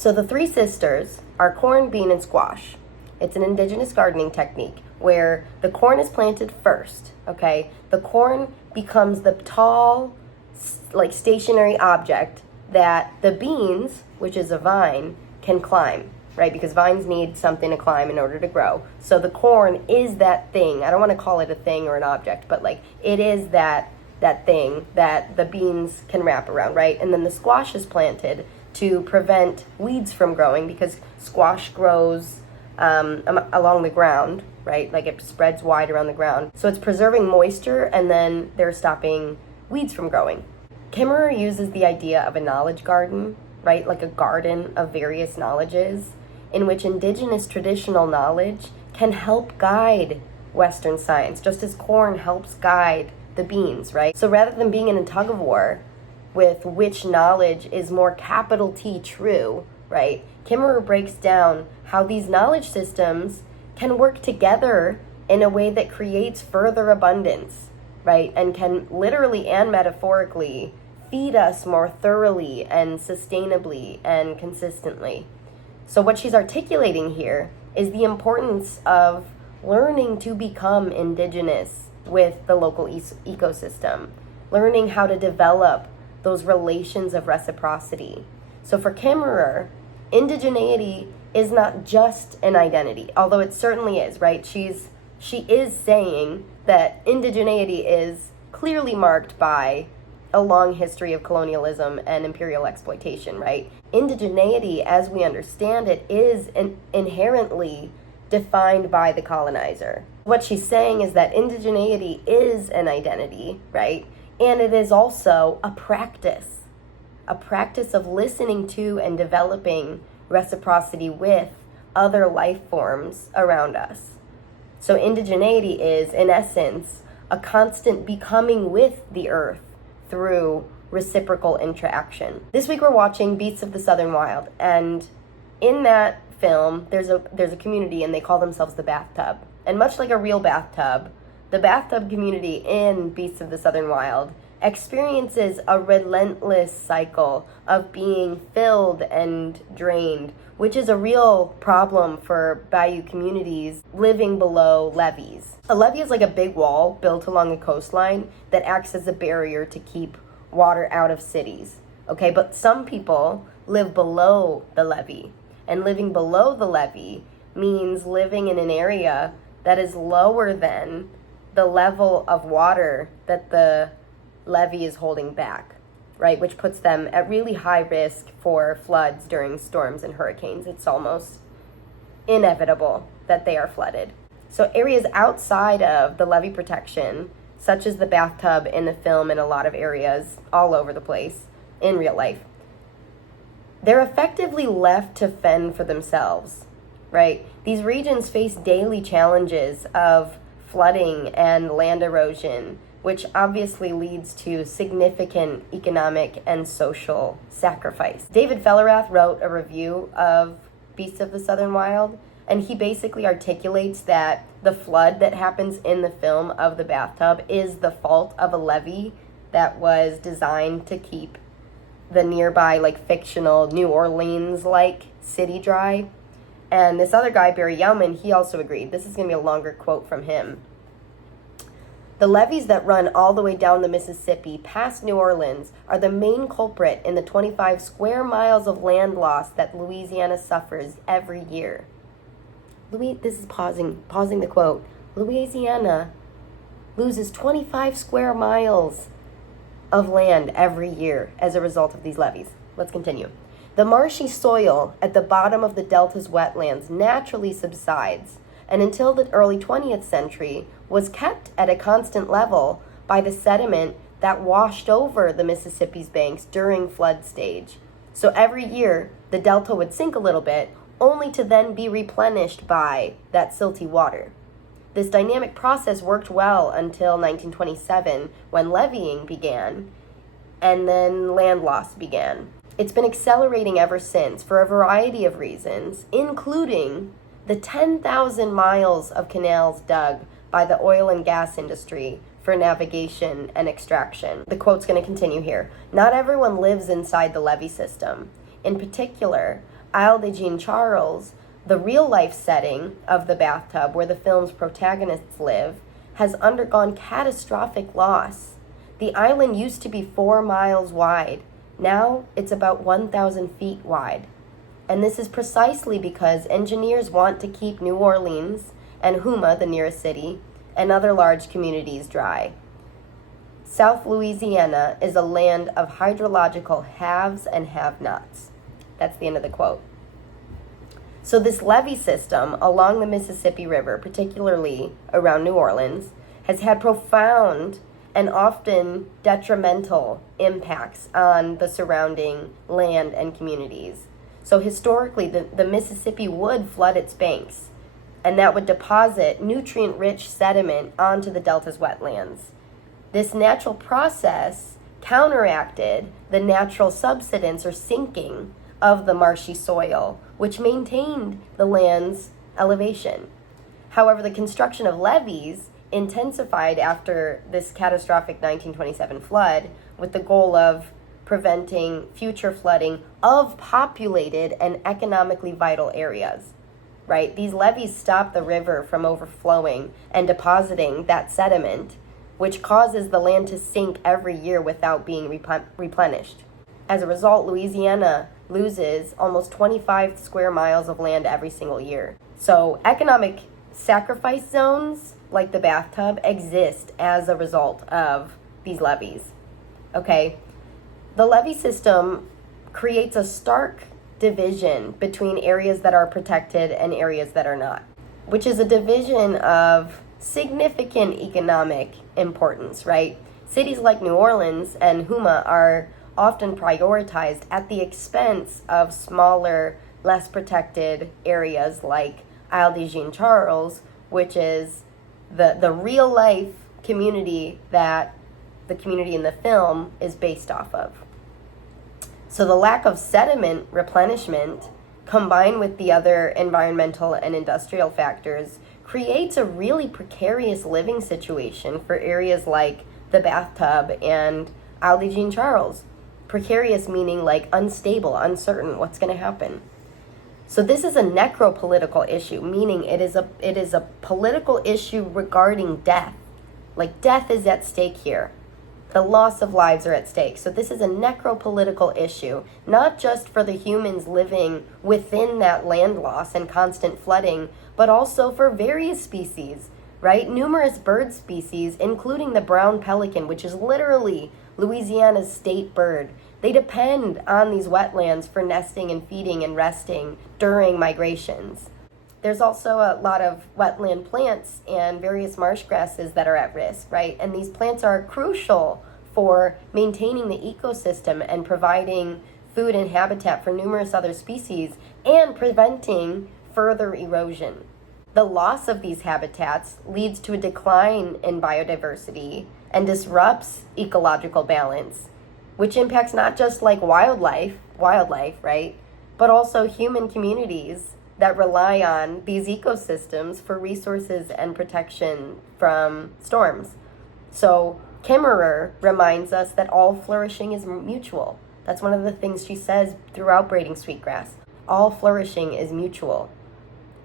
So the three sisters are corn, bean, and squash. It's an indigenous gardening technique where the corn is planted first, okay? The corn becomes the tall, like stationary object that the beans, which is a vine, can climb, right? Because vines need something to climb in order to grow. So the corn is that thing. I don't want to call it a thing or an object, but like it is that thing that the beans can wrap around, right? And then the squash is planted to prevent weeds from growing because squash grows along the ground, right? Like it spreads wide around the ground. So it's preserving moisture and then they're stopping weeds from growing. Kimmerer uses the idea of a knowledge garden, right? Like a garden of various knowledges in which indigenous traditional knowledge can help guide Western science, just as corn helps guide the beans, right? So rather than being in a tug of war with which knowledge is more capital T true, right? Kimmerer breaks down how these knowledge systems can work together in a way that creates further abundance, right? And can literally and metaphorically feed us more thoroughly and sustainably and consistently. So what she's articulating here is the importance of learning to become indigenous with the local ecosystem, learning how to develop those relations of reciprocity. So for Kimmerer, indigeneity is not just an identity, although it certainly is, right? She is saying that indigeneity is clearly marked by a long history of colonialism and imperial exploitation, right? Indigeneity, as we understand it, is inherently defined by the colonizer. What she's saying is that indigeneity is an identity, right? And it is also a practice of listening to and developing reciprocity with other life forms around us. So indigeneity is, in essence, a constant becoming with the earth through reciprocal interaction. This week we're watching Beasts of the Southern Wild, and in that film there's a community and they call themselves the Bathtub. And much like a real bathtub, the Bathtub community in Beasts of the Southern Wild experiences a relentless cycle of being filled and drained, which is a real problem for bayou communities living below levees. A levee is like a big wall built along a coastline that acts as a barrier to keep water out of cities. Okay, but some people live below the levee, and living below the levee means living in an area that is lower than the level of water that the levee is holding back, right? Which puts them at really high risk for floods during storms and hurricanes. It's almost inevitable that they are flooded. So areas outside of the levee protection, such as the Bathtub in the film and a lot of areas all over the place in real life, they're effectively left to fend for themselves, right? These regions face daily challenges of flooding and land erosion, which obviously leads to significant economic and social sacrifice. David Fellerath wrote a review of Beasts of the Southern Wild, and he basically articulates that the flood that happens in the film of the Bathtub is the fault of a levee that was designed to keep the nearby, like, fictional New Orleans-like city dry. And this other guy, Barry Yauman, he also agreed. This is going to be a longer quote from him. The levees that run all the way down the Mississippi past New Orleans are the main culprit in the 25 square miles of land loss that Louisiana suffers every year. This is pausing the quote. Louisiana loses 25 square miles of land every year as a result of these levees. Let's continue. The marshy soil at the bottom of the delta's wetlands naturally subsides, and until the early 20th century was kept at a constant level by the sediment that washed over the Mississippi's banks during flood stage. So every year, the delta would sink a little bit, only to then be replenished by that silty water. This dynamic process worked well until 1927, when leveeing began, and then land loss began. It's been accelerating ever since for a variety of reasons, including the 10,000 miles of canals dug by the oil and gas industry for navigation and extraction. The quote's going to continue here. Not everyone lives inside the levee system. In particular, Isle de Jean Charles, the real-life setting of the bathtub where the film's protagonists live, has undergone catastrophic loss. The island used to be 4 miles wide. Now it's about 1,000 feet wide. And this is precisely because engineers want to keep New Orleans and Houma, the nearest city, and other large communities dry. South Louisiana is a land of hydrological haves and have-nots. That's the end of the quote. So this levee system along the Mississippi River, particularly around New Orleans, has had profound and often detrimental impacts on the surrounding land and communities. So historically, the Mississippi would flood its banks, and that would deposit nutrient-rich sediment onto the delta's wetlands. This natural process counteracted the natural subsidence or sinking of the marshy soil, which maintained the land's elevation. However, the construction of levees intensified after this catastrophic 1927 flood with the goal of preventing future flooding of populated and economically vital areas, right? These levees stop the river from overflowing and depositing that sediment, which causes the land to sink every year without being replenished. As a result, Louisiana loses almost 25 square miles of land every single year. So economic sacrifice zones like the bathtub exist as a result of these levees. Okay? The levee system creates a stark division between areas that are protected and areas that are not, which is a division of significant economic importance, right? Cities like New Orleans and Houma are often prioritized at the expense of smaller, less protected areas like Isle de Jean Charles, which is the real life community that the community in the film is based off of. So the lack of sediment replenishment, combined with the other environmental and industrial factors, creates a really precarious living situation for areas like the bathtub and Isle de Jean Charles. Precarious meaning like unstable, uncertain, what's going to happen. So this is a necropolitical issue, meaning it is a political issue regarding death. Like death is at stake here. The loss of lives are at stake. So this is a necropolitical issue, not just for the humans living within that land loss and constant flooding, but also for various species, right? Numerous bird species, including the brown pelican, which is literally Louisiana's state bird. They depend on these wetlands for nesting and feeding and resting during migrations. There's also a lot of wetland plants and various marsh grasses that are at risk, right? And these plants are crucial for maintaining the ecosystem and providing food and habitat for numerous other species and preventing further erosion. The loss of these habitats leads to a decline in biodiversity and disrupts ecological balance, which impacts not just like wildlife, right? But also human communities that rely on these ecosystems for resources and protection from storms. So Kimmerer reminds us that all flourishing is mutual. That's one of the things she says throughout Braiding Sweetgrass. All flourishing is mutual.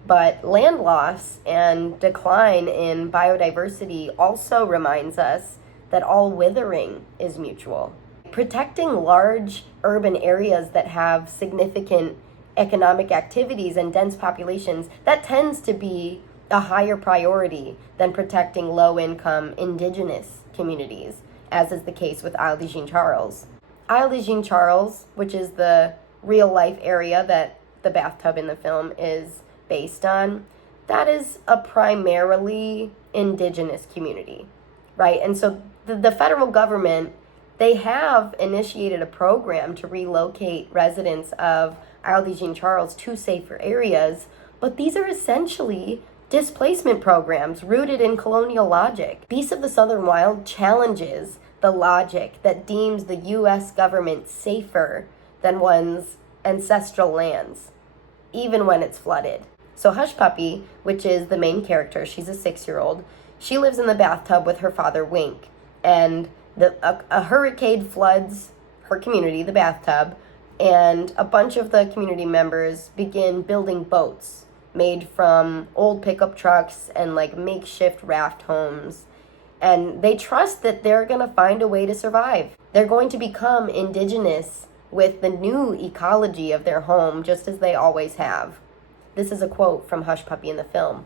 But land loss and decline in biodiversity also reminds us that all withering is mutual. Protecting large urban areas that have significant economic activities and dense populations, that tends to be a higher priority than protecting low-income indigenous communities, as is the case with Isle de Jean Charles. Isle de Jean Charles, which is the real-life area that the bathtub in the film is based on, that is a primarily indigenous community, right? And so the federal government, they have initiated a program to relocate residents of Isle de Jean Charles to safer areas, but these are essentially displacement programs rooted in colonial logic. Beasts of the Southern Wild challenges the logic that deems the U.S. government safer than one's ancestral lands, even when it's flooded. So Hush Puppy, which is the main character, she's a 6-year-old, she lives in the bathtub with her father, Wink, and a hurricane floods her community, the bathtub, And a bunch of the community members begin building boats made from old pickup trucks and like makeshift raft homes. And they trust that they're going to find a way to survive. They're going to become indigenous with the new ecology of their home, just as they always have. This is a quote from Hush Puppy in the film.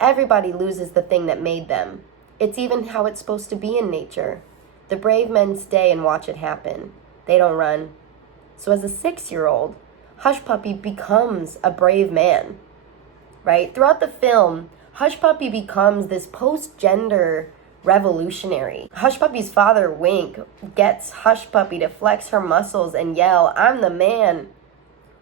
Everybody loses the thing that made them. It's even how it's supposed to be in nature. The brave men stay and watch it happen. They don't run. So as a 6-year-old, Hush Puppy becomes a brave man, right? Throughout the film, Hush Puppy becomes this post-gender revolutionary. Hush Puppy's father, Wink, gets Hush Puppy to flex her muscles and yell, "I'm the man."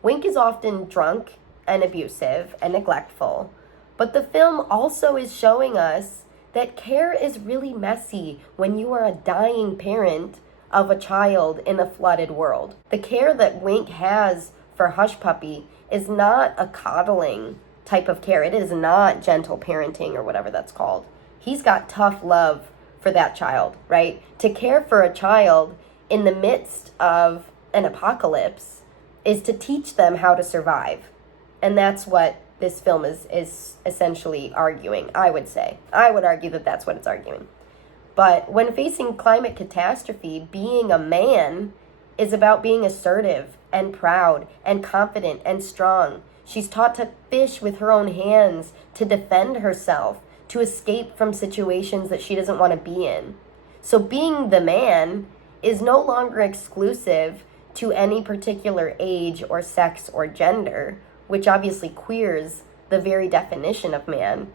Wink is often drunk and abusive and neglectful, but the film also is showing us that care is really messy when you are a dying parent of a child in a flooded world. The care that Wink has for Hush Puppy is not a coddling type of care. It is not gentle parenting or whatever that's called. He's got tough love for that child, right? To care for a child in the midst of an apocalypse is to teach them how to survive. And that's what this film is essentially arguing, I would say. I would argue that that's what it's arguing. But when facing climate catastrophe, being a man is about being assertive and proud and confident and strong. She's taught to fish with her own hands, to defend herself, to escape from situations that she doesn't want to be in. So being the man is no longer exclusive to any particular age or sex or gender, which obviously queers the very definition of man.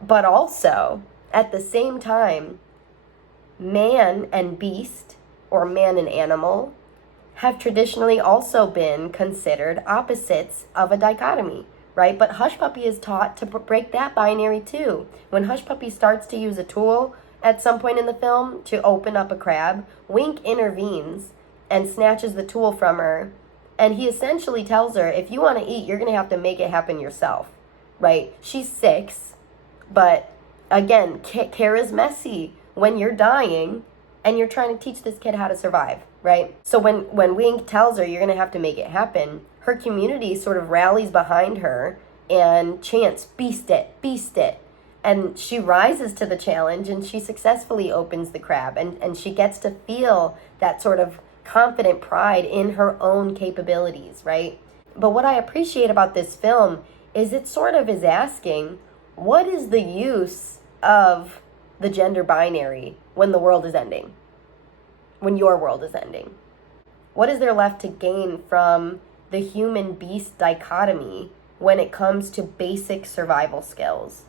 But also, at the same time, man and beast, or man and animal, have traditionally also been considered opposites of a dichotomy, right? But Hush Puppy is taught to break that binary too. When Hush Puppy starts to use a tool at some point in the film to open up a crab, Wink intervenes and snatches the tool from her. And he essentially tells her, if you want to eat, you're going to have to make it happen yourself, right? She's 6, but again, care is messy when you're dying and you're trying to teach this kid how to survive, right? So when Wink tells her you're going to have to make it happen, her community sort of rallies behind her and chants, "Beast it, beast it." And she rises to the challenge and she successfully opens the crab and she gets to feel that sort of confident pride in her own capabilities, right? But what I appreciate about this film is it sort of is asking, what is the use of the gender binary when the world is ending? When your world is ending? What is there left to gain from the human-beast dichotomy when it comes to basic survival skills?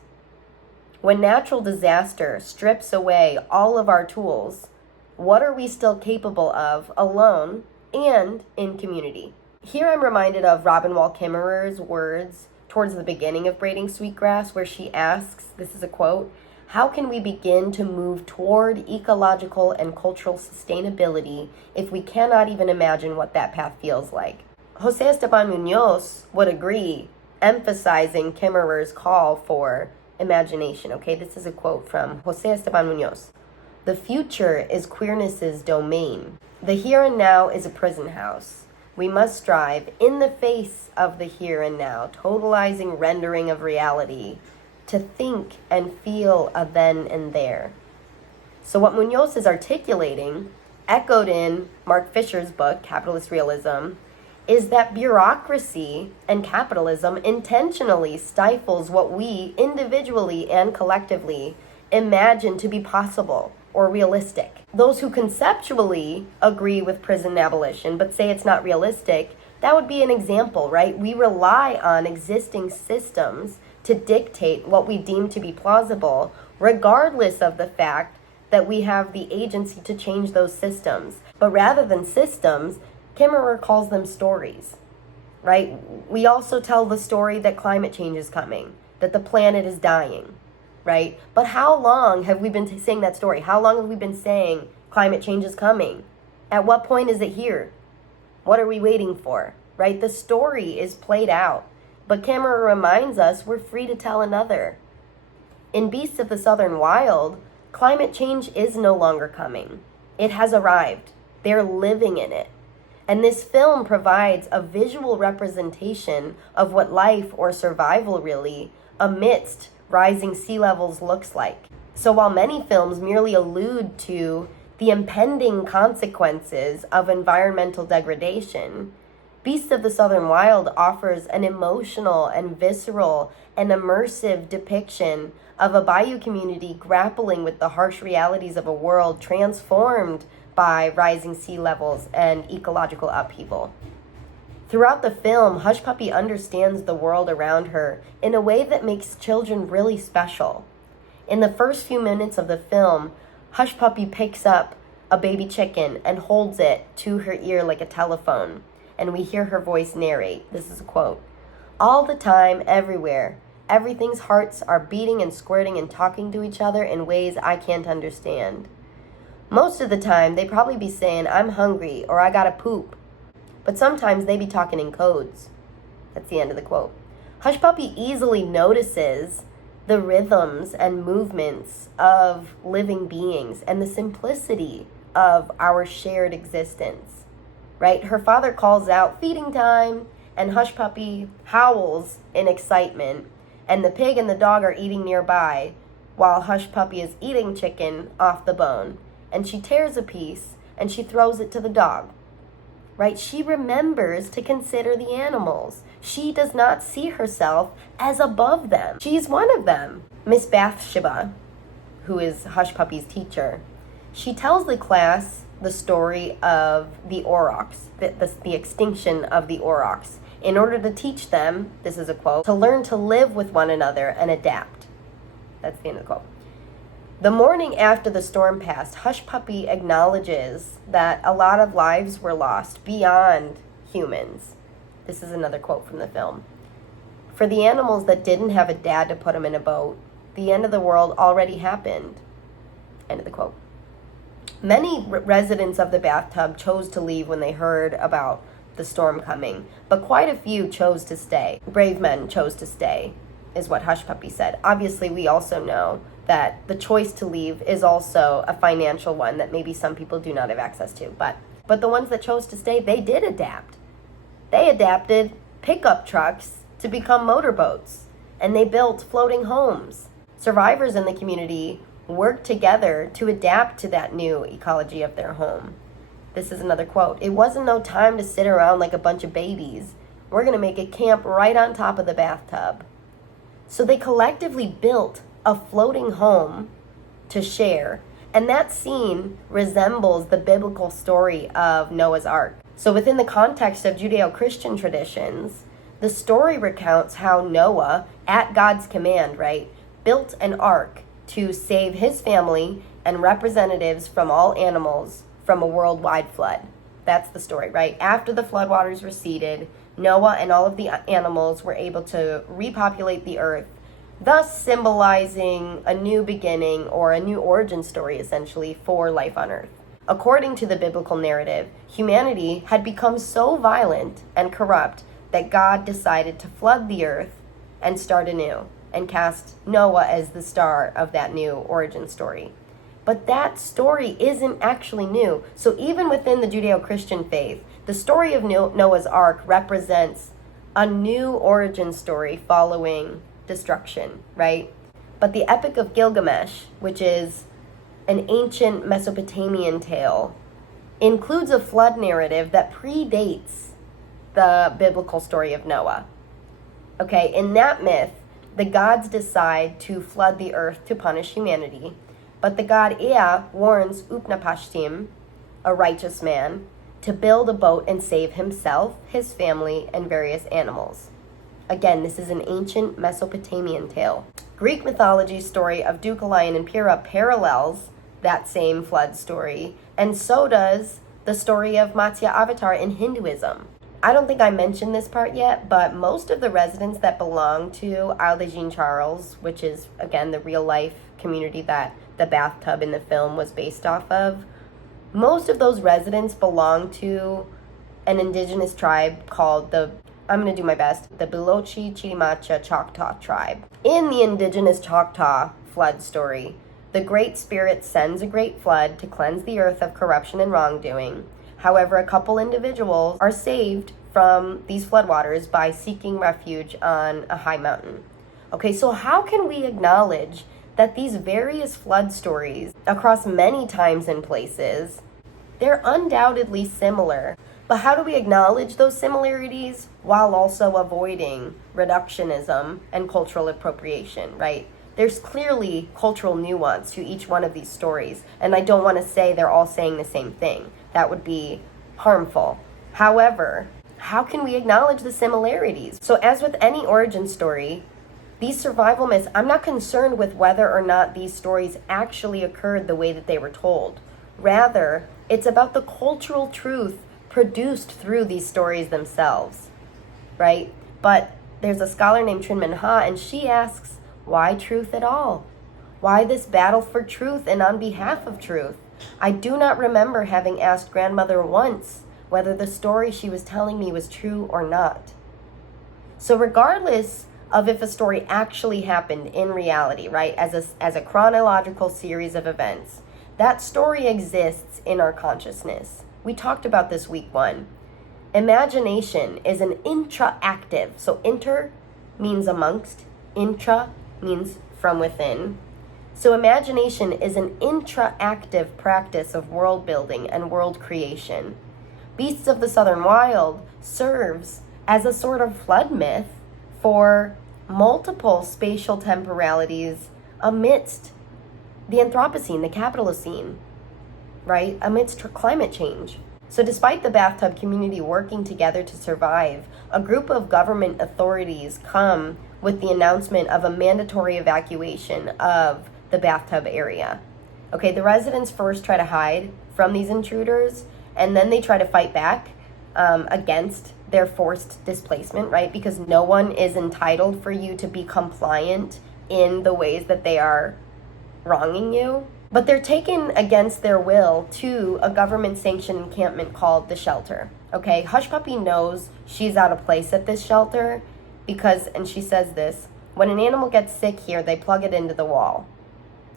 When natural disaster strips away all of our tools, what are we still capable of alone and in community? Here I'm reminded of Robin Wall Kimmerer's words towards the beginning of Braiding Sweetgrass, where she asks, this is a quote, "How can we begin to move toward ecological and cultural sustainability if we cannot even imagine what that path feels like?" Jose Esteban Munoz would agree, emphasizing Kimmerer's call for imagination. Okay, this is a quote from Jose Esteban Munoz. "The future is queerness's domain. The here and now is a prison house. We must strive in the face of the here and now, totalizing rendering of reality, to think and feel a then and there." So what Munoz is articulating, echoed in Mark Fisher's book, Capitalist Realism, is that bureaucracy and capitalism intentionally stifles what we individually and collectively imagine to be possible or realistic. Those who conceptually agree with prison abolition but say it's not realistic, that would be an example, right? We rely on existing systems to dictate what we deem to be plausible, regardless of the fact that we have the agency to change those systems. But rather than systems, Kimmerer calls them stories, right? We also tell the story that climate change is coming, that the planet is dying, right? But how long have we been saying that story? How long have we been saying climate change is coming? At what point is it here? What are we waiting for, right? The story is played out. But Kimmerer reminds us we're free to tell another. In Beasts of the Southern Wild, climate change is no longer coming. It has arrived. They're living in it. And this film provides a visual representation of what life or survival really amidst rising sea levels looks like. So while many films merely allude to the impending consequences of environmental degradation, Beasts of the Southern Wild offers an emotional and visceral and immersive depiction of a bayou community grappling with the harsh realities of a world transformed by rising sea levels and ecological upheaval. Throughout the film, Hush Puppy understands the world around her in a way that makes children really special. In the first few minutes of the film, Hush Puppy picks up a baby chicken and holds it to her ear like a telephone, and we hear her voice narrate. This is a quote. "All the time, everywhere, everything's hearts are beating and squirting and talking to each other in ways I can't understand. Most of the time, they probably be saying, 'I'm hungry,' or 'I gotta poop.' But sometimes they be talking in codes." That's the end of the quote. Hush Puppy easily notices the rhythms and movements of living beings and the simplicity of our shared existence, right? Her father calls out, "Feeding time," and Hush Puppy howls in excitement, and the pig and the dog are eating nearby while Hush Puppy is eating chicken off the bone. And she tears a piece and she throws it to the dog, right? She remembers to consider the animals. She does not see herself as above them. She's one of them. Miss Bathsheba, who is Hush Puppy's teacher, she tells the class the story of the aurochs, the extinction of the aurochs, in order to teach them, this is a quote, "to learn to live with one another and adapt." That's the end of the quote. The morning after the storm passed, Hush Puppy acknowledges that a lot of lives were lost beyond humans. This is another quote from the film. "For the animals that didn't have a dad to put them in a boat, the end of the world already happened." End of the quote. Many residents of the Bathtub chose to leave when they heard about the storm coming, but quite a few chose to stay. "Brave men chose to stay," is what Hush Puppy said. Obviously, we also know that the choice to leave is also a financial one that maybe some people do not have access to. But the ones that chose to stay, they did adapt. They adapted pickup trucks to become motorboats, and they built floating homes. Survivors in the community worked together to adapt to that new ecology of their home. This is another quote. "It wasn't no time to sit around like a bunch of babies. We're going to make a camp right on top of the bathtub." So they collectively built a floating home to share, and that scene resembles the biblical story of Noah's Ark. So within the context of Judeo-Christian traditions, the story recounts how Noah, at God's command, right, built an ark to save his family and representatives from all animals from a worldwide flood. That's the story, right? After the floodwaters receded, Noah and all of the animals were able to repopulate the earth, thus symbolizing a new beginning or a new origin story, essentially, for life on earth. According to the biblical narrative, humanity had become so violent and corrupt that God decided to flood the earth and start anew, and cast Noah as the star of that new origin story. But that story isn't actually new. So even within the Judeo-Christian faith, the story of Noah's Ark represents a new origin story following destruction, right? But the Epic of Gilgamesh, which is an ancient Mesopotamian tale, includes a flood narrative that predates the biblical story of Noah. Okay, in that myth, the gods decide to flood the earth to punish humanity, but the god Ea warns Upnapashtim, a righteous man, to build a boat and save himself, his family, and various animals. Again, this is an ancient Mesopotamian tale. Greek mythology's story of Decolonial and Pyrrha parallels that same flood story, and so does the story of Matsya Avatar in Hinduism. I don't think I mentioned this part yet, but most of the residents that belong to Isle de Jean Charles, which is, again, the real-life community that the bathtub in the film was based off of, most of those residents belong to an indigenous tribe called I'm going to do my best, the Bilochi Chitimacha Choctaw tribe. In the indigenous Choctaw flood story, the Great Spirit sends a great flood to cleanse the earth of corruption and wrongdoing. However, a couple individuals are saved from these floodwaters by seeking refuge on a high mountain. Okay, so how can we acknowledge that these various flood stories across many times and places, they're undoubtedly similar, but how do we acknowledge those similarities while also avoiding reductionism and cultural appropriation, right? There's clearly cultural nuance to each one of these stories, and I don't want to say they're all saying the same thing. That would be harmful. However, how can we acknowledge the similarities? So as with any origin story, these survival myths, I'm not concerned with whether or not these stories actually occurred the way that they were told. Rather, it's about the cultural truth produced through these stories themselves, right? But there's a scholar named Trinman Ha, and she asks, why truth at all? Why this battle for truth and on behalf of truth? I do not remember having asked grandmother once whether the story she was telling me was true or not. So regardless of if a story actually happened in reality, right, as a chronological series of events, that story exists in our consciousness. We talked about this week 1. Imagination is an intra-active, so inter means amongst, intra means from within. So imagination is an intra-active practice of world building and world creation. Beasts of the Southern Wild serves as a sort of flood myth for multiple spatial temporalities amidst the Anthropocene, the Capitalocene, right? Amidst climate change. So despite the Bathtub community working together to survive, a group of government authorities come with the announcement of a mandatory evacuation of the Bathtub area. Okay, the residents first try to hide from these intruders, and then they try to fight back against their forced displacement, right? Because no one is entitled for you to be compliant in the ways that they are wronging you. But they're taken against their will to a government-sanctioned encampment called the shelter. Okay, Hush Puppy knows she's out of place at this shelter because, and she says this, when an animal gets sick here, they plug it into the wall.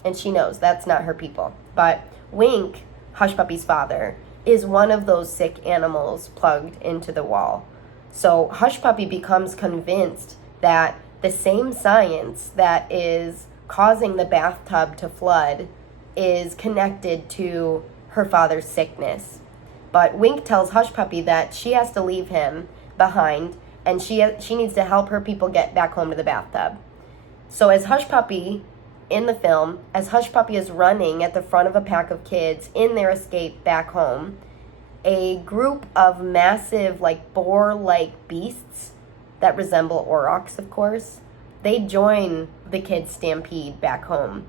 And she knows that's not her people. But Wink, Hush Puppy's father, is one of those sick animals plugged into the wall. So Hush Puppy becomes convinced that the same science that is causing the bathtub to flood is connected to her father's sickness. But Wink tells Hush Puppy that she has to leave him behind and she needs to help her people get back home to the bathtub. So as Hush Puppy, in the film, as Hush Puppy is running at the front of a pack of kids in their escape back home, a group of massive, like, boar-like beasts that resemble aurochs, of course, they join the kids' stampede back home.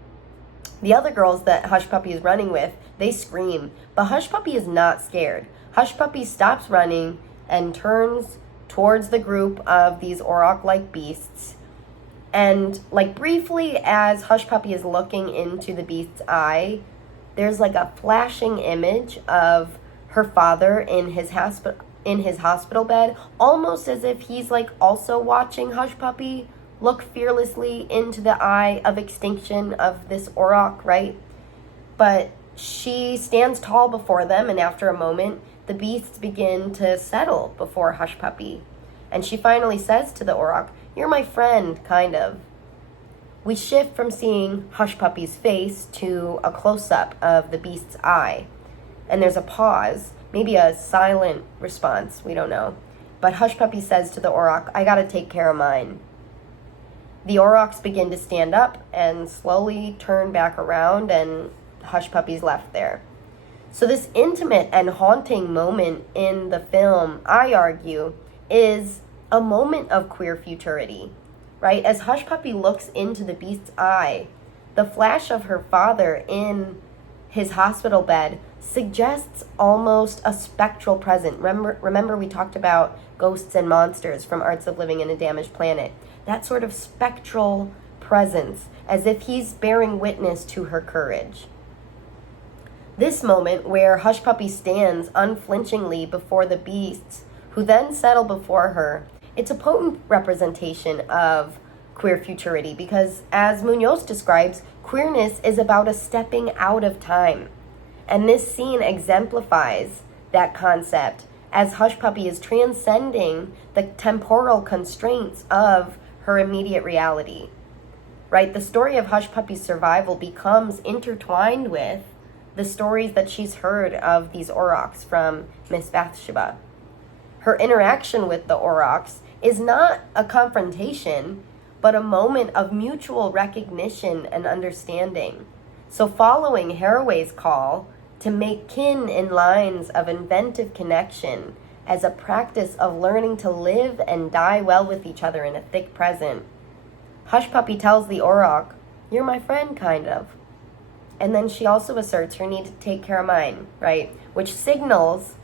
The other girls that Hush Puppy is running with, they scream, but Hush Puppy is not scared. Hush Puppy stops running and turns towards the group of these auroch-like beasts. And, like, briefly as Hush Puppy is looking into the beast's eye, there's like a flashing image of her father in his hospital bed, almost as if he's like also watching Hush Puppy look fearlessly into the eye of extinction of this auroch, right? But she stands tall before them, and after a moment, the beasts begin to settle before Hush Puppy. And she finally says to the auroch, "You're my friend, kind of." We shift from seeing Hush Puppy's face to a close-up of the beast's eye. And there's a pause, maybe a silent response, we don't know. But Hush Puppy says to the auroch, "I gotta take care of mine." The aurochs begin to stand up and slowly turn back around, and Hush Puppy's left there. So this intimate and haunting moment in the film, I argue, is a moment of queer futurity, right? As Hush Puppy looks into the beast's eye, the flash of her father in his hospital bed suggests almost a spectral presence. Remember we talked about ghosts and monsters from Arts of Living in a Damaged Planet. That sort of spectral presence, as if he's bearing witness to her courage. This moment where Hush Puppy stands unflinchingly before the beasts, who then settle before her, it's a potent representation of queer futurity because, as Munoz describes, queerness is about a stepping out of time. And this scene exemplifies that concept, as Hush Puppy is transcending the temporal constraints of her immediate reality, right? The story of Hush Puppy's survival becomes intertwined with the stories that she's heard of these aurochs from Miss Bathsheba. Her interaction with the aurochs is not a confrontation, but a moment of mutual recognition and understanding. So following Haraway's call to make kin in lines of inventive connection as a practice of learning to live and die well with each other in a thick present, Hush Puppy tells the auroch, "You're my friend, kind of." And then she also asserts her need to take care of mine, right? Which signals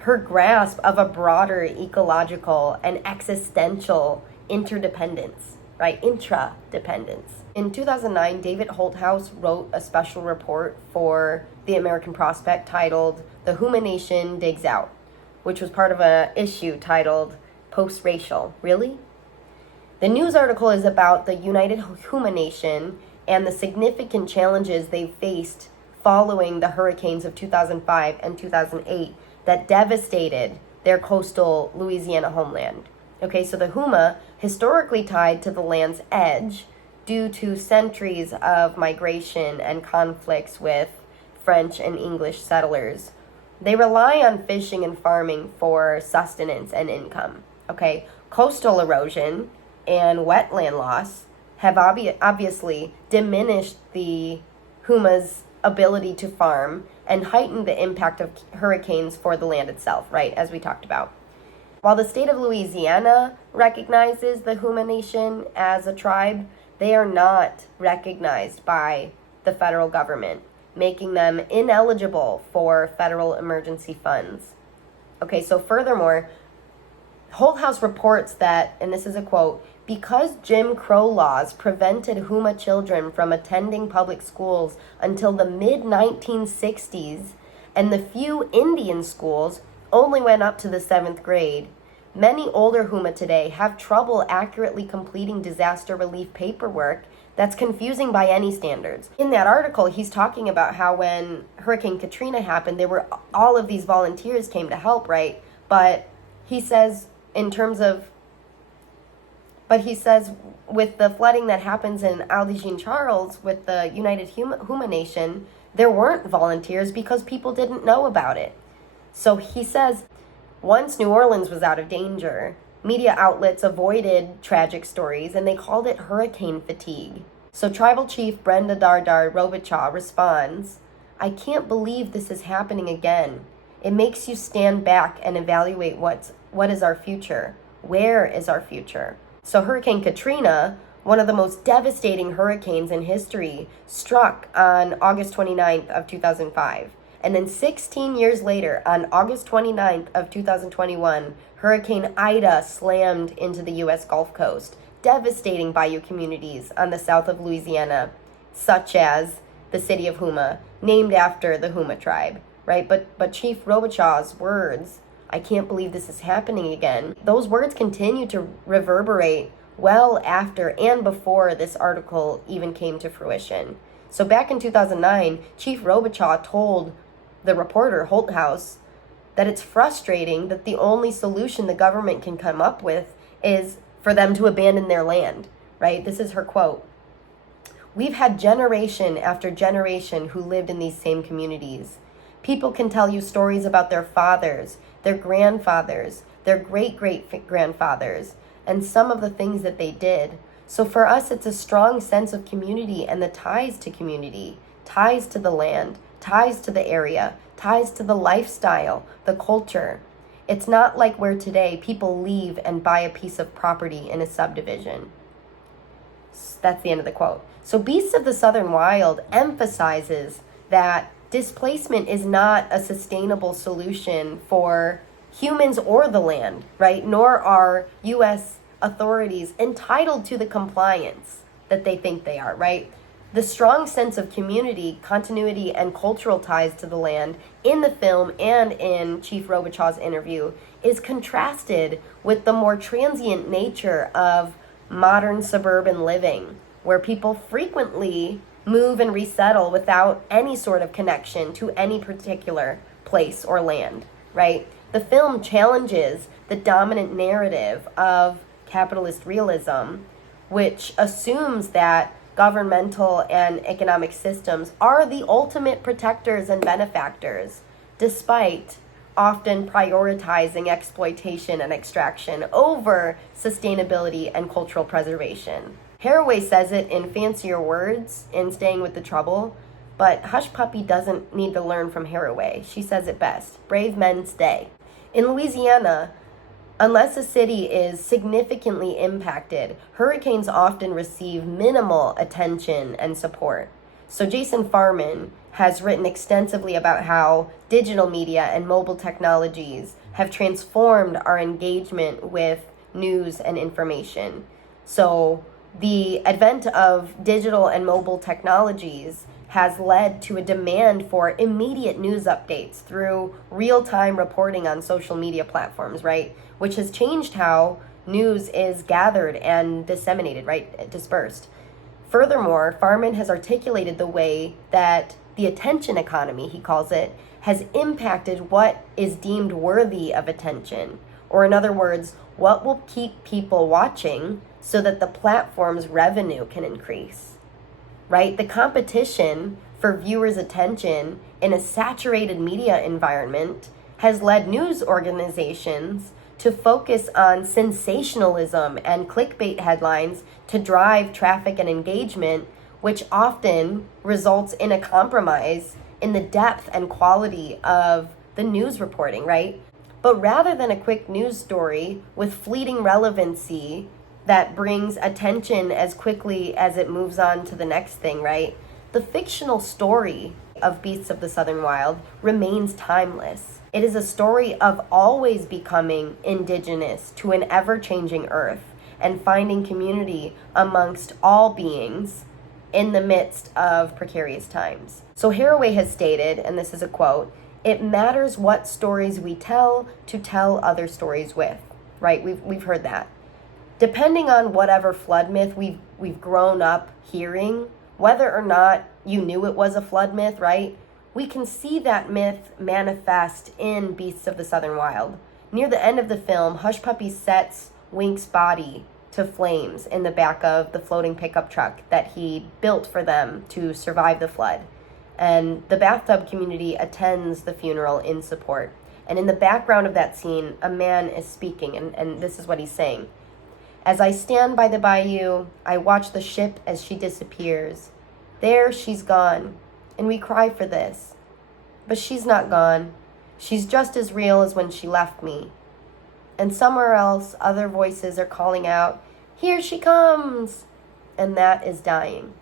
her grasp of a broader ecological and existential interdependence, right? Intradependence. In 2009, David Holthouse wrote a special report for the American Prospect titled "The Huma Nation Digs Out," which was part of an issue titled "Post-Racial." Really? The news article is about the United Huma Nation and the significant challenges they've faced following the hurricanes of 2005 and 2008 that devastated their coastal Louisiana homeland. Okay, so the Huma, historically tied to the land's edge due to centuries of migration and conflicts with French and English settlers, they rely on fishing and farming for sustenance and income. Okay, coastal erosion and wetland loss have obviously diminished the Huma's ability to farm and heightened the impact of hurricanes for the land itself, right, as we talked about. While the state of Louisiana recognizes the Huma Nation as a tribe, they are not recognized by the federal government, making them ineligible for federal emergency funds. Okay, so furthermore, Holthouse reports that, and this is a quote, "Because Jim Crow laws prevented Huma children from attending public schools until the mid-1960s, and the few Indian schools only went up to the 7th grade, many older Huma today have trouble accurately completing disaster relief paperwork that's confusing by any standards." In that article, he's talking about how when Hurricane Katrina happened, there were all of these volunteers came to help, right? But he says with the flooding that happens in Isle de Jean Charles with the United Huma Nation, there weren't volunteers because people didn't know about it. So he says, once New Orleans was out of danger, media outlets avoided tragic stories and they called it hurricane fatigue. So Tribal Chief Brenda Dardar Robichaud responds, "I can't believe this is happening again. It makes you stand back and evaluate what is our future? Where is our future?" So Hurricane Katrina, one of the most devastating hurricanes in history, struck on August 29th of 2005. And then 16 years later, on August 29th of 2021, Hurricane Ida slammed into the U.S. Gulf Coast, devastating bayou communities on the south of Louisiana, such as the city of Huma, named after the Huma tribe, right? But Chief Robichaud's words, "I can't believe this is happening again," those words continue to reverberate well after and before this article even came to fruition. So back in 2009, Chief Robichaud told the reporter Holthouse that it's frustrating that the only solution the government can come up with is for them to abandon their land, right? This is her quote. "We've had generation after generation who lived in these same communities. People can tell you stories about their fathers, their grandfathers, their great-great-grandfathers, and some of the things that they did. So for us, it's a strong sense of community and the ties to community, ties to the land, ties to the area, ties to the lifestyle, the culture. It's not like where today people leave and buy a piece of property in a subdivision." That's the end of the quote. So Beasts of the Southern Wild emphasizes that displacement is not a sustainable solution for humans or the land, right? Nor are U.S. authorities entitled to the compliance that they think they are, right? The strong sense of community, continuity, and cultural ties to the land in the film and in Chief Robichaud's interview is contrasted with the more transient nature of modern suburban living, where people frequently move and resettle without any sort of connection to any particular place or land, right? The film challenges the dominant narrative of capitalist realism, which assumes that governmental and economic systems are the ultimate protectors and benefactors, despite often prioritizing exploitation and extraction over sustainability and cultural preservation. Haraway says it in fancier words in Staying with the Trouble, but Hush Puppy doesn't need to learn from Haraway. She says it best: brave men stay. In Louisiana, unless a city is significantly impacted, hurricanes often receive minimal attention and support. So Jason Farman has written extensively about how digital media and mobile technologies have transformed our engagement with news and information. So the advent of digital and mobile technologies has led to a demand for immediate news updates through real-time reporting on social media platforms, right? Which has changed how news is gathered and disseminated, right? Dispersed. Furthermore, Farman has articulated the way that the attention economy, he calls it, has impacted what is deemed worthy of attention. Or in other words, what will keep people watching so that the platform's revenue can increase, right? The competition for viewers' attention in a saturated media environment has led news organizations to focus on sensationalism and clickbait headlines to drive traffic and engagement, which often results in a compromise in the depth and quality of the news reporting, right? But rather than a quick news story with fleeting relevancy that brings attention as quickly as it moves on to the next thing, right? The fictional story of Beasts of the Southern Wild remains timeless. It is a story of always becoming indigenous to an ever-changing earth and finding community amongst all beings in the midst of precarious times. So Haraway has stated, and this is a quote, "It matters what stories we tell to tell other stories with," right? We've heard that. Depending on whatever flood myth we've grown up hearing, whether or not you knew it was a flood myth, right? We can see that myth manifest in Beasts of the Southern Wild. Near the end of the film, Hush Puppy sets Wink's body to flames in the back of the floating pickup truck that he built for them to survive the flood. And the Bathtub community attends the funeral in support. And in the background of that scene, a man is speaking, and this is what he's saying. "As I stand by the bayou, I watch the ship as she disappears. There she's gone, and we cry for this. But she's not gone. She's just as real as when she left me. And somewhere else, other voices are calling out, 'Here she comes!' And that is dying."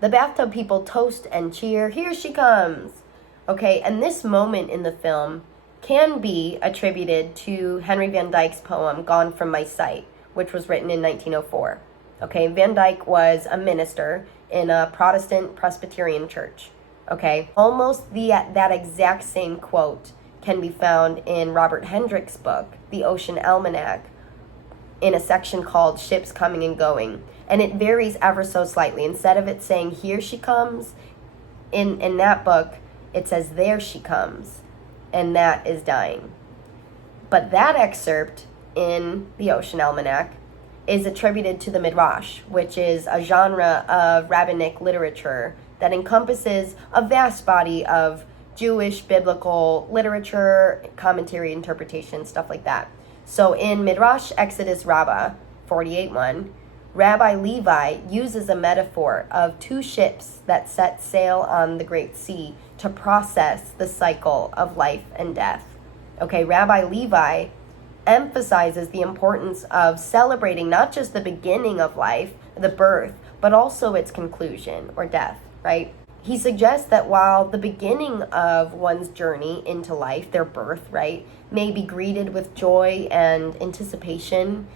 The Bathtub people toast and cheer, "Here she comes!" Okay, and this moment in the film can be attributed to Henry Van Dyke's poem, "Gone from My Sight," which was written in 1904. Okay, Van Dyke was a minister in a Protestant Presbyterian church. Okay, almost that exact same quote can be found in Robert Hendrick's book, The Ocean Almanac, in a section called "Ships Coming and Going." And it varies ever so slightly. Instead of it saying, "Here she comes," in that book, it says, "There she comes," and that is dying. But that excerpt in the Ocean Almanac is attributed to the Midrash, which is a genre of rabbinic literature that encompasses a vast body of Jewish biblical literature, commentary, interpretation, stuff like that. So in Midrash Exodus Rabbah 48:1, Rabbi Levi uses a metaphor of two ships that set sail on the Great Sea to process the cycle of life and death. Okay, Rabbi Levi emphasizes the importance of celebrating not just the beginning of life, the birth, but also its conclusion or death, right? He suggests that while the beginning of one's journey into life, their birth, right, may be greeted with joy and anticipation,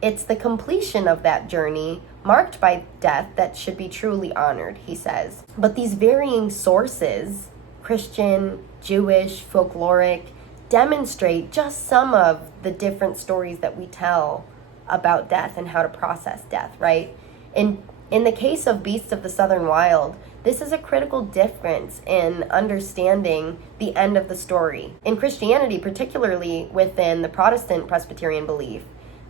it's the completion of that journey marked by death that should be truly honored, he says. But these varying sources, Christian, Jewish, folkloric, demonstrate just some of the different stories that we tell about death and how to process death, right? In In the case of Beasts of the Southern Wild, this is a critical difference in understanding the end of the story. In Christianity, particularly within the Protestant Presbyterian belief,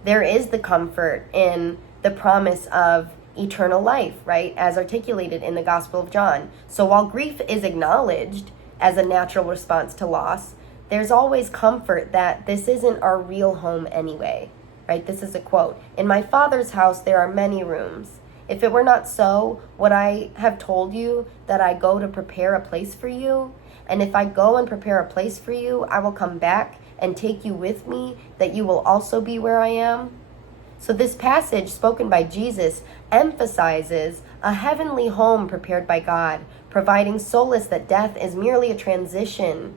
there is the comfort in the promise of eternal life, right, as articulated in the Gospel of John. So while grief is acknowledged as a natural response to loss, there's always comfort that this isn't our real home anyway, right? This is a quote. "In my Father's house there are many rooms. If it were not so, would I have told you that I go to prepare a place for you? And if I go and prepare a place for you, I will come back and take you with me, that you will also be where I am." So this passage spoken by Jesus emphasizes a heavenly home prepared by God, providing solace that death is merely a transition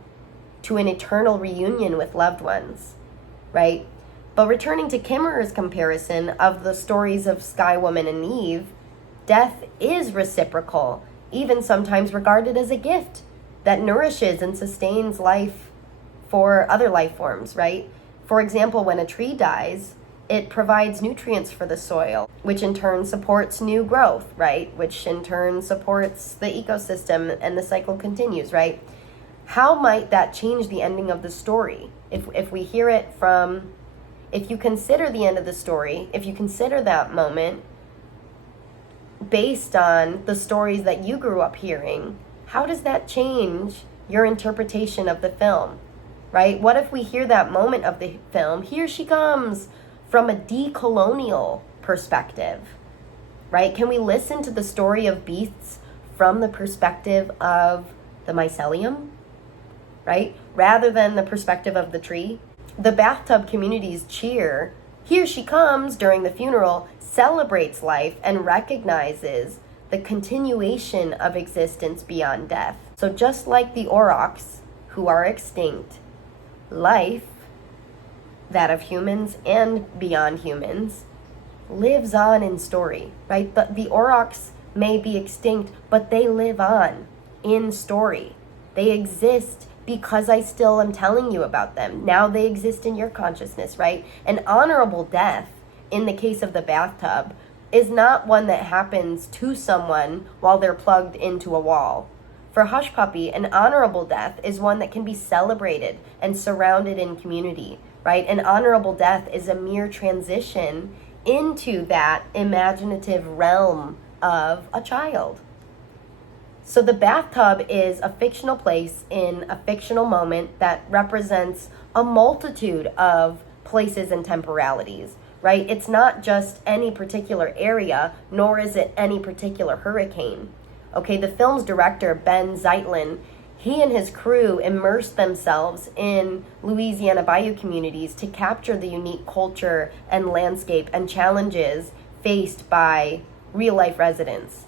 to an eternal reunion with loved ones, right? But returning to Kimmerer's comparison of the stories of Sky Woman and Eve, death is reciprocal, even sometimes regarded as a gift that nourishes and sustains life for other life forms, right? For example, when a tree dies, it provides nutrients for the soil, which in turn supports new growth, right? Which in turn supports the ecosystem, and the cycle continues, right? How might that change the ending of the story? If we hear it from, if you consider the end of the story, if you consider that moment based on the stories that you grew up hearing, how does that change your interpretation of the film, right? What if we hear that moment of the film, "Here she comes," from a decolonial perspective, right? Can we listen to the story of beasts from the perspective of the mycelium, right? Rather than the perspective of the tree? The Bathtub community's cheer, "Here she comes," during the funeral celebrates life and recognizes the continuation of existence beyond death. So just like the aurochs, who are extinct, life, that of humans and beyond humans, lives on in story, right? The aurochs may be extinct, but they live on in story. They exist because I still am telling you about them. Now they exist in your consciousness, right? An honorable death, in the case of the bathtub, is not one that happens to someone while they're plugged into a wall. For Hush Puppy, an honorable death is one that can be celebrated and surrounded in community, right? An honorable death is a mere transition into that imaginative realm of a child. So the bathtub is a fictional place in a fictional moment that represents a multitude of places and temporalities, right? It's not just any particular area, nor is it any particular hurricane. Okay, the film's director, Benh Zeitlin, he and his crew immersed themselves in Louisiana bayou communities to capture the unique culture and landscape and challenges faced by real-life residents.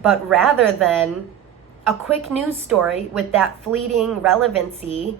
But rather than a quick news story with that fleeting relevancy,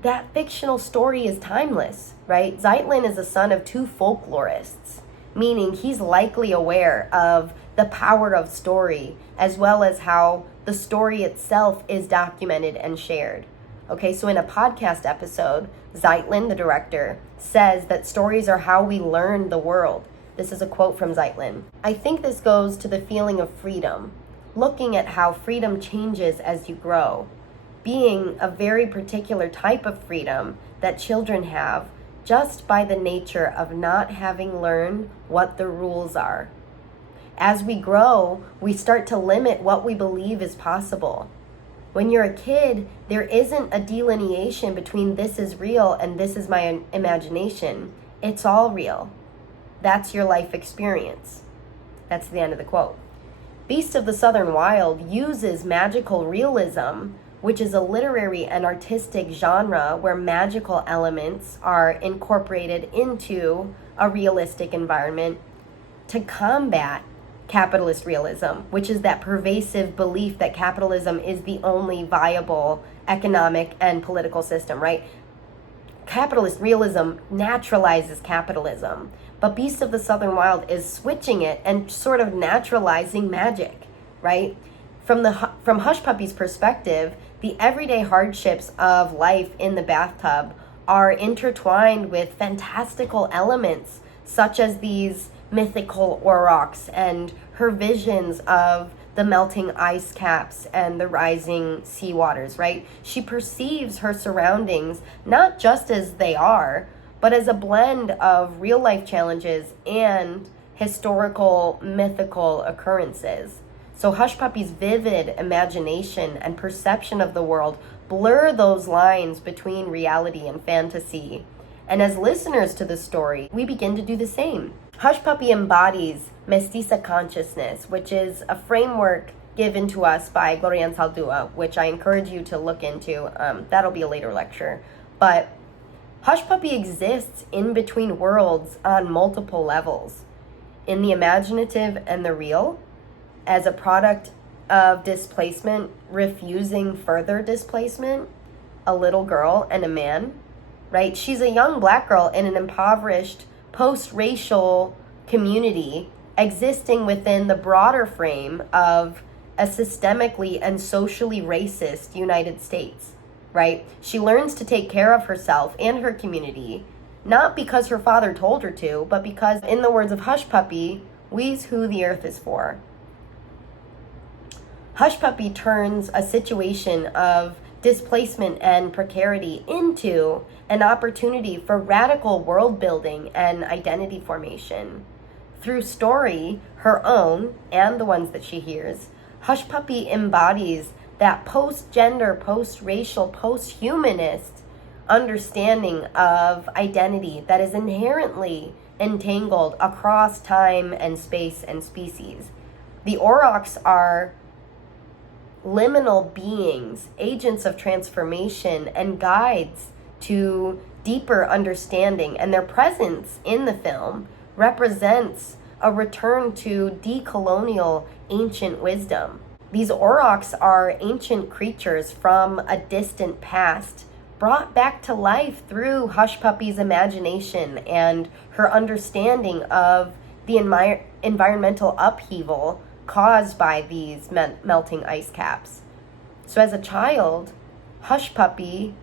that fictional story is timeless, right? Zeitlin is a son of two folklorists, meaning he's likely aware of the power of story, as well as how the story itself is documented and shared. Okay, so in a podcast episode, Zeitlin, the director, says that stories are how we learn the world. This is a quote from Zeitlin. "I think this goes to the feeling of freedom, looking at how freedom changes as you grow, being a very particular type of freedom that children have just by the nature of not having learned what the rules are. As we grow, we start to limit what we believe is possible. When you're a kid, there isn't a delineation between this is real and this is my imagination. It's all real. That's your life experience." That's the end of the quote. Beasts of the Southern Wild uses magical realism, which is a literary and artistic genre where magical elements are incorporated into a realistic environment, to combat capitalist realism, which is that pervasive belief that capitalism is the only viable economic and political system, right? Capitalist realism naturalizes capitalism, but Beasts of the Southern Wild is switching it and sort of naturalizing magic, right? From Hush Puppy's perspective, the everyday hardships of life in the bathtub are intertwined with fantastical elements, such as these mythical aurochs and her visions of the melting ice caps and the rising sea waters, right? She perceives her surroundings not just as they are, but as a blend of real life challenges and historical, mythical occurrences. So Hush Puppy's vivid imagination and perception of the world blur those lines between reality and fantasy. And as listeners to the story, we begin to do the same. Hush Puppy embodies mestiza consciousness, which is a framework given to us by Gloria Anzaldúa, which I encourage you to look into. That'll be a later lecture. But Hush Puppy exists in between worlds on multiple levels, in the imaginative and the real, as a product of displacement, refusing further displacement, a little girl and a man, right? She's a young black girl in an impoverished, post-racial community existing within the broader frame of a systemically and socially racist United States, right? She learns to take care of herself and her community, not because her father told her to, but because, in the words of Hush Puppy, we's who the earth is for. Hush Puppy turns a situation of displacement and precarity into an opportunity for radical world building and identity formation. Through story, her own and the ones that she hears, Hush Puppy embodies that post-gender, post-racial, post-humanist understanding of identity that is inherently entangled across time and space and species. The aurochs are liminal beings, agents of transformation, and guides to deeper understanding, and their presence in the film represents a return to decolonial ancient wisdom. These aurochs are ancient creatures from a distant past, brought back to life through Hush Puppy's imagination and her understanding of the environmental upheaval caused by these melting ice caps. So as a child, Hush Puppy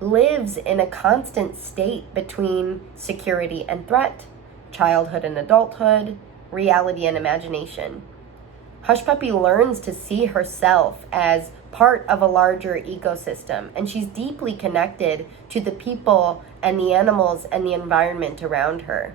lives in a constant state between security and threat, childhood and adulthood, reality and imagination. Hush Puppy learns to see herself as part of a larger ecosystem, and she's deeply connected to the people and the animals and the environment around her.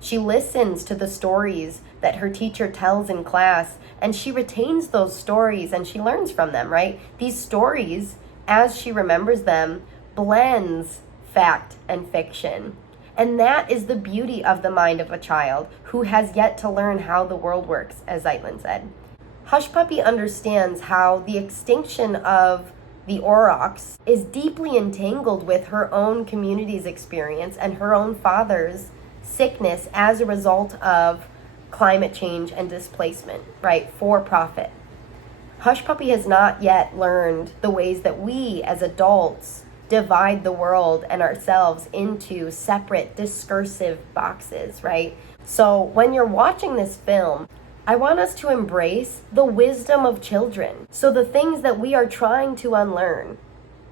She listens to the stories that her teacher tells in class, and she retains those stories and she learns from them, right? These stories, as she remembers them, blends fact and fiction. And that is the beauty of the mind of a child who has yet to learn how the world works, as Zeitlin said. Hush Puppy understands how the extinction of the aurochs is deeply entangled with her own community's experience and her own father's sickness as a result of climate change and displacement, right, for profit. Hush Puppy has not yet learned the ways that we as adults divide the world and ourselves into separate discursive boxes, right? So when you're watching this film, I want us to embrace the wisdom of children. So the things that we are trying to unlearn,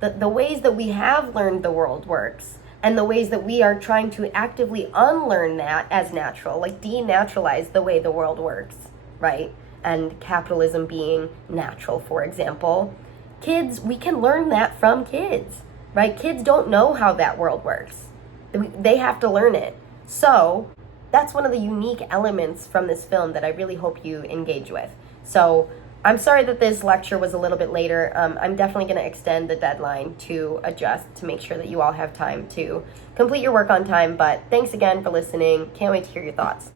the ways that we have learned the world works, and the ways that we are trying to actively unlearn that as natural, like denaturalize the way the world works, right? And capitalism being natural, for example. Kids, we can learn that from kids, right? Kids don't know how that world works. They have to learn it. So that's one of the unique elements from this film that I really hope you engage with. So I'm sorry that this lecture was a little bit later. I'm definitely going to extend the deadline to adjust to make sure that you all have time to complete your work on time. But thanks again for listening. Can't wait to hear your thoughts.